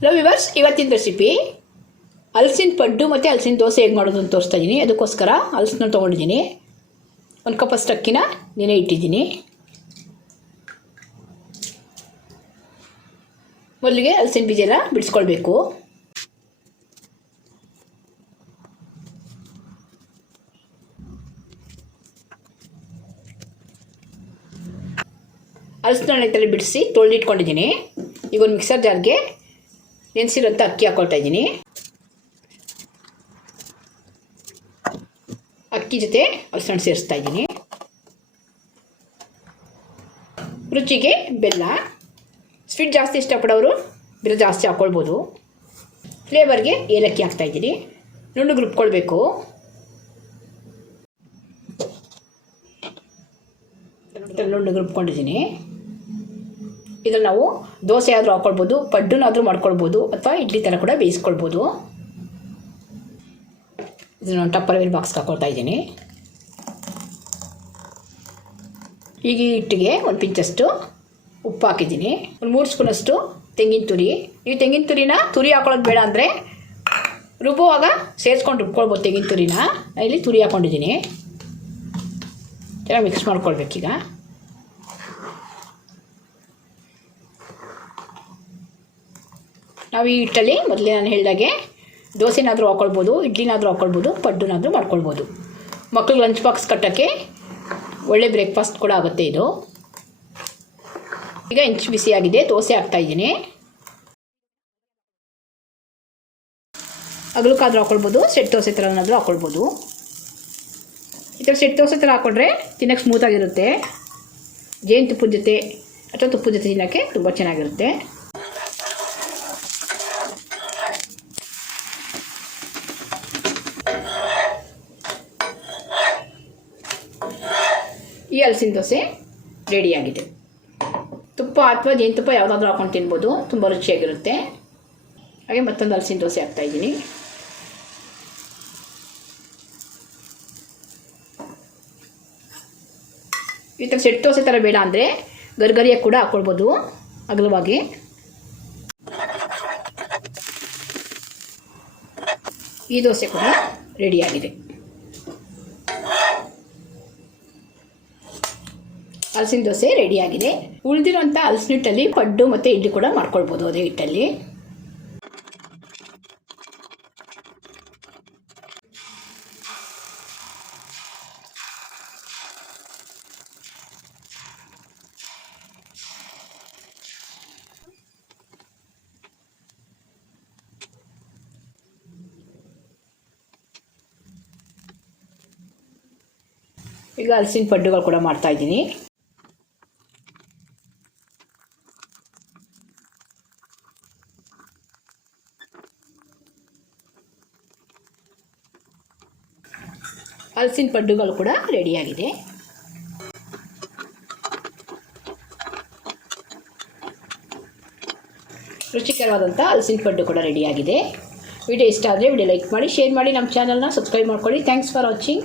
Hello viewers, ಇವತ್ತಿನ recipe ಹಲಸಿನ ಪಡ್ಡು ಮತ್ತು ಹಲಸಿನ ದೋಸೆ ಹೇಗೆ ಮಾಡೋದು ಅಂತ ತೋರಿಸ್ತಾ ಇದ್ದೀನಿ. ಅದಕ್ಕೋಸ್ಕರ ಹಲಸನ್ನ ತೊಗೊಂಡಿದ್ದೀನಿ. 1 ಕಪ್ ಅಷ್ಟು ಅಕ್ಕಿನ ನೆನೆ ಇಟ್ಟಿದ್ದೀನಿ. ಮೊದಲಿಗೆ ಹಲಸಿನ ಬೀಜ ಎಲ್ಲ ಬಿಡಿಸ್ಕೊಳ್ಬೇಕು. ಹಲಸಿನ ಹಣ್ಣಲ್ಲಿ ಬಿಡಿಸಿ ತೊಳೆದಿಟ್ಕೊಂಡಿದ್ದೀನಿ. ಈಗ ಒಂದು ಮಿಕ್ಸರ್ ಜಾರ್ಗೆ ನೆನೆಸಿರೋಂಥ ಅಕ್ಕಿ ಹಾಕ್ಕೊಳ್ತಾ ಇದ್ದೀನಿ. ಅಕ್ಕಿ ಜೊತೆ ಹಲಸಿನ ಹಣ್ಣು ಸೇರಿಸ್ತಾ ಇದ್ದೀನಿ. ರುಚಿಗೆ ಬೆಲ್ಲ. ಸ್ವೀಟ್ ಜಾಸ್ತಿ ಇಷ್ಟಪಡೋರು ಬೆಲ್ಲ ಜಾಸ್ತಿ ಹಾಕ್ಕೊಳ್ಬೋದು. ಫ್ಲೇವರ್ಗೆ ಏಲಕ್ಕಿ ಹಾಕ್ತಾಯಿದ್ದೀನಿ. ನುಣ್ಣಗೆ ರುಬ್ಕೊಳ್ಬೇಕು. ನುಣ್ಣಗೆ ರುಬ್ಕೊಂಡಿದ್ದೀನಿ. ಇದನ್ನು ನಾವು ದೋಸೆ ಆದರೂ ಹಾಕ್ಕೊಳ್ಬೋದು, ಪಡ್ಡುನಾದರೂ ಮಾಡ್ಕೊಳ್ಬೋದು, ಅಥವಾ ಇಡ್ಲಿ ಥರ ಕೂಡ ಬೇಯಿಸ್ಕೊಳ್ಬೋದು. ಇದನ್ನು ಟಪ್ಪರ್ವೇರ್ ಬಾಕ್ಸ್ಗೆ ಹಾಕ್ಕೊಳ್ತಾ ಇದ್ದೀನಿ. ಈಗ ಈ ಹಿಟ್ಟಿಗೆ ಒಂದು ಪಿಂಚಷ್ಟು ಉಪ್ಪು ಹಾಕಿದ್ದೀನಿ. ಒಂದು 3 ಸ್ಪೂನಷ್ಟು ತೆಂಗಿನ ತುರಿ. ನೀವು ತೆಂಗಿನ ತುರಿ ಹಾಕೊಳ್ಳೋದು ಬೇಡ ಅಂದರೆ ರುಬ್ಬುವಾಗ ಸೇರಿಸ್ಕೊಂಡು ರುಬ್ಕೊಳ್ಬೋದು. ತೆಂಗಿನ ತುರಿನ ಇಲ್ಲಿ ತುರಿ ಹಾಕ್ಕೊಂಡಿದ್ದೀನಿ. ಚೆನ್ನಾಗಿ ಮಿಕ್ಸ್ ಮಾಡ್ಕೊಳ್ಬೇಕೀಗ. ನಾವು ಈ ಹಿಟ್ಟಲ್ಲಿ ಮೊದಲೇ ನಾನು ಹೇಳಿದಾಗೆ ದೋಸೆನಾದರೂ ಹಾಕ್ಕೊಳ್ಬೋದು, ಇಡ್ಲಿನಾದರೂ ಹಾಕ್ಕೊಳ್ಬೋದು, ಪಡ್ಡುನಾದರೂ ಮಾಡ್ಕೊಳ್ಬೋದು. ಮಕ್ಳಿಗೆ ಲಂಚ್ ಬಾಕ್ಸ್ ಕಟ್ಟೋಕ್ಕೆ ಒಳ್ಳೆ ಬ್ರೇಕ್ಫಾಸ್ಟ್ ಕೂಡ ಆಗುತ್ತೆ ಇದು. ಈಗ ಹೆಂಚು ಬಿಸಿಯಾಗಿದೆ. ದೋಸೆ ಹಾಕ್ತಾಯಿದ್ದೀನಿ. ಅಗಲಕ್ಕಾದರೂ ಹಾಕ್ಕೊಳ್ಬೋದು, ಸೆಟ್ ದೋಸೆ ಥರನಾದರೂ ಹಾಕ್ಕೊಳ್ಬೋದು. ಈ ಥರ ಸೆಟ್ ದೋಸೆ ಥರ ಹಾಕ್ಕೊಂಡ್ರೆ ತಿನ್ನೋಕ್ಕೆ ಸ್ಮೂತಾಗಿರುತ್ತೆ. ಜೇನುತುಪ್ಪದ ಜೊತೆ ಅಥವಾ ತುಪ್ಪದ ಜೊತೆ ತಿನ್ನೋಕ್ಕೆ ತುಂಬ ಚೆನ್ನಾಗಿರುತ್ತೆ. ಈ ಹಲಸಿನ ದೋಸೆ ರೆಡಿಯಾಗಿದೆ. ತುಪ್ಪ ಅಥವಾ ಜೇನುತುಪ್ಪ ಯಾವುದಾದ್ರೂ ಹಾಕೊಂಡು ತಿನ್ಬೋದು, ತುಂಬ ರುಚಿಯಾಗಿರುತ್ತೆ. ಹಾಗೆ ಮತ್ತೊಂದು ಹಲಸಿನ ದೋಸೆ ಹಾಕ್ತಾಯಿದ್ದೀನಿ. ಈ ಥರ ಸೆಟ್ ದೋಸೆ ಥರ ಬೇಡ ಅಂದರೆ ಗರಿಗರಿಯಾಗಿ ಕೂಡ ಹಾಕ್ಕೊಳ್ಬೋದು ಅಗಲವಾಗಿ. ಈ ದೋಸೆ ಕೂಡ ರೆಡಿಯಾಗಿದೆ. ಹಲಸಿನ ದೋಸೆ ರೆಡಿಯಾಗಿದೆ. ಉಳಿದಿರೋಂಥ ಹಲಸಿನ ಹಿಟ್ಟಲ್ಲಿ ಪಡ್ಡು ಮತ್ತು ಇಡ್ಲಿ ಕೂಡ ಮಾಡ್ಕೊಳ್ಬೋದು ಅದೇ ಹಿಟ್ಟಲ್ಲಿ. ಈಗ ಹಲಸಿನ ಪಡ್ಡುಗಳು ಕೂಡ ಮಾಡ್ತಾಯಿದ್ದೀನಿ. ಹಲಸಿನ ಪಡ್ಡುಗಳು ಕೂಡ ರೆಡಿಯಾಗಿದೆ. ರುಚಿಕರವಾದಂಥ ಹಲಸಿನ ಪಡ್ಡು ಕೂಡ ರೆಡಿಯಾಗಿದೆ. ವಿಡಿಯೋ ಇಷ್ಟ ಆದರೆ ವಿಡಿಯೋ ಲೈಕ್ ಮಾಡಿ, ಶೇರ್ ಮಾಡಿ, ನಮ್ಮ ಚಾನಲ್ನ ಸಬ್ಸ್ಕ್ರೈಬ್ ಮಾಡ್ಕೊಳ್ಳಿ. Thanks for watching.